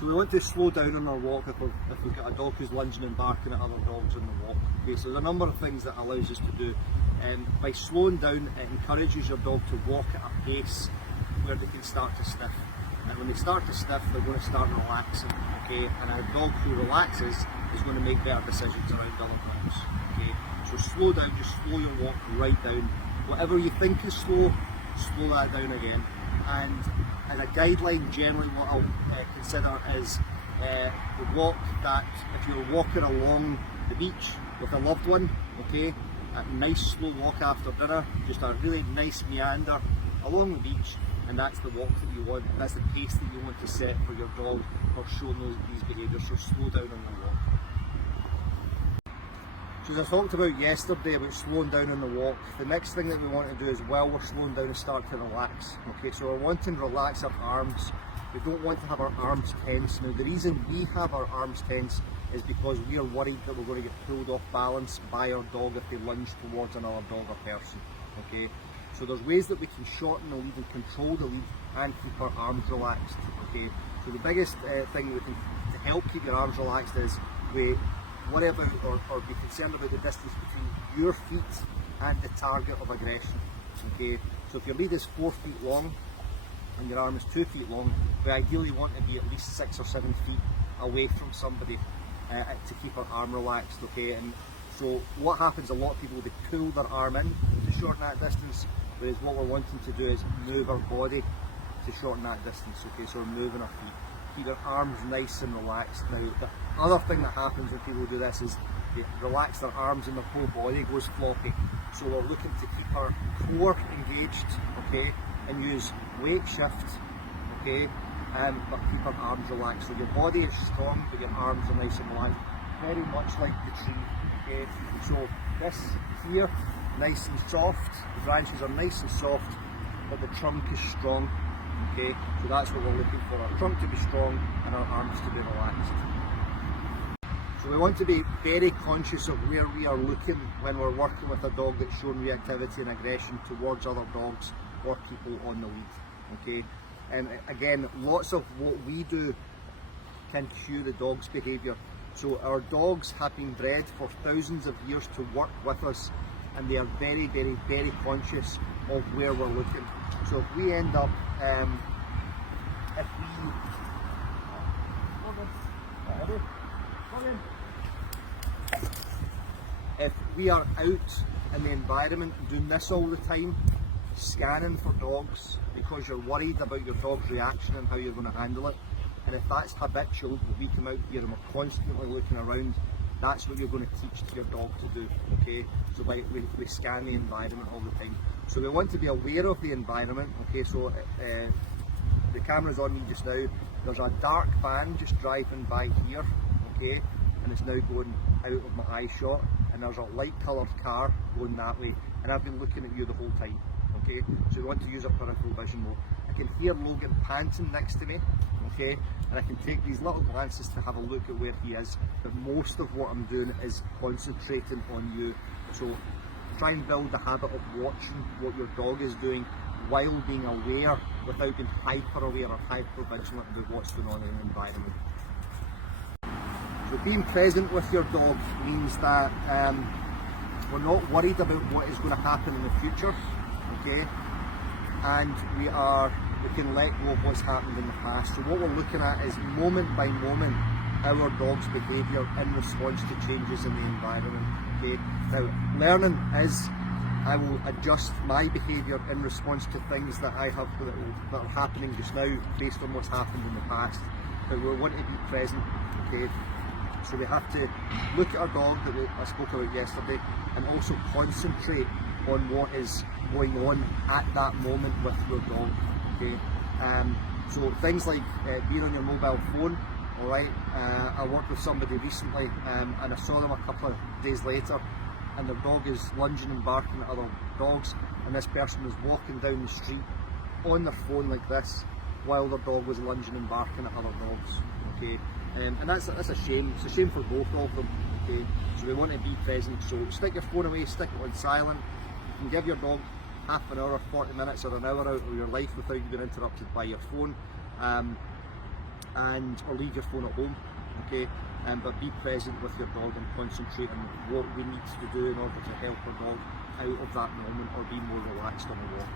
So we want to slow down on our walk if we've got a dog who's lunging and barking at other dogs on the walk. Okay, so there's a number of things that allows us to do. By slowing down, it encourages your dog to walk at a pace where they can start to sniff. And when they start to sniff, they're going to start relaxing. Okay, and a dog who relaxes is going to make better decisions around other dogs. Okay, so slow down, just slow your walk right down. Whatever you think is slow, slow that down again. And a guideline, generally what I'll consider is the walk that if you're walking along the beach with a loved one, okay, a nice slow walk after dinner, just a really nice meander along the beach, and that's the walk that you want, and that's the pace that you want to set for your dog for showing these behaviours, so slow down on the walk. So as I talked about yesterday about slowing down on the walk, the next thing that we want to do is while we're slowing down is start to relax. Okay, so we're wanting to relax our arms. We don't want to have our arms tense. Now the reason we have our arms tense is because we are worried that we're going to get pulled off balance by our dog if they lunge towards another dog or person. Okay, so there's ways that we can shorten the lead and control the lead and keep our arms relaxed. Okay, so the biggest thing we can to help keep your arms relaxed is we worry about or be concerned about the distance between your feet and the target of aggression. Okay, so if your lead is 4 feet long and your arm is 2 feet long, we ideally want to be at least 6 or 7 feet away from somebody to keep our arm relaxed. Okay, and so what happens, a lot of people, they pull their arm in to shorten that distance, whereas what we're wanting to do is move our body to shorten that distance. Okay, so we're moving our feet. Keep your arms nice and relaxed. Now the other thing that happens when people do this is they relax their arms and their whole body goes floppy. So we're looking to keep our core engaged, okay, and use weight shift, okay, but keep our arms relaxed. So your body is strong, but your arms are nice and relaxed, very much like the tree. Okay, so this here, nice and soft. The branches are nice and soft, but the trunk is strong. Okay, so that's what we're looking for, our trunk to be strong and our arms to be relaxed. So we want to be very conscious of where we are looking when we're working with a dog that's showing reactivity and aggression towards other dogs or people on the lead. Okay, and again, lots of what we do can cue the dog's behaviour. So our dogs have been bred for thousands of years to work with us, and they are very, very, very conscious of where we're looking. So if we end up, if we are out in the environment doing this all the time, scanning for dogs because you're worried about your dog's reaction and how you're going to handle it, and if that's habitual, we come out here and we're constantly looking around, that's what you're going to teach to your dog to do. Okay, so like we scan the environment all the time. So we want to be aware of the environment. Okay, so the camera's on me just now. There's a dark van just driving by here, okay, and it's now going out of my eye shot, and there's a light coloured car going that way, and I've been looking at you the whole time. Okay, so we want to use our peripheral vision mode. I can hear Logan panting next to me, okay, and I can take these little glances to have a look at where he is, but most of what I'm doing is concentrating on you. So try and build the habit of watching what your dog is doing while being aware without being hyper aware or hyper vigilant about what's going on in the environment. So being present with your dog means that we're not worried about what is going to happen in the future, okay, and we can let go of what's happened in the past. So what we're looking at is moment by moment our dog's behaviour in response to changes in the environment. Okay, now learning is I will adjust my behaviour in response to things that I have that are happening just now based on what's happened in the past. But we want to be present. Okay, so we have to look at our dog that I spoke about yesterday, and also concentrate on what is going on at that moment with your dog. Okay, so things like being on your mobile phone. Alright, I worked with somebody recently and I saw them a couple of days later, and their dog is lunging and barking at other dogs, and this person was walking down the street on their phone like this while their dog was lunging and barking at other dogs. Okay, and that's a shame. It's a shame for both of them. Okay, so we want to be present. So stick your phone away, stick it on silent. You can give your dog half an hour, 40 minutes or an hour out of your life without you being interrupted by your phone. or leave your phone at home, okay? But be present with your dog and concentrate on what we need to do in order to help our dog out of that moment or be more relaxed on a walk.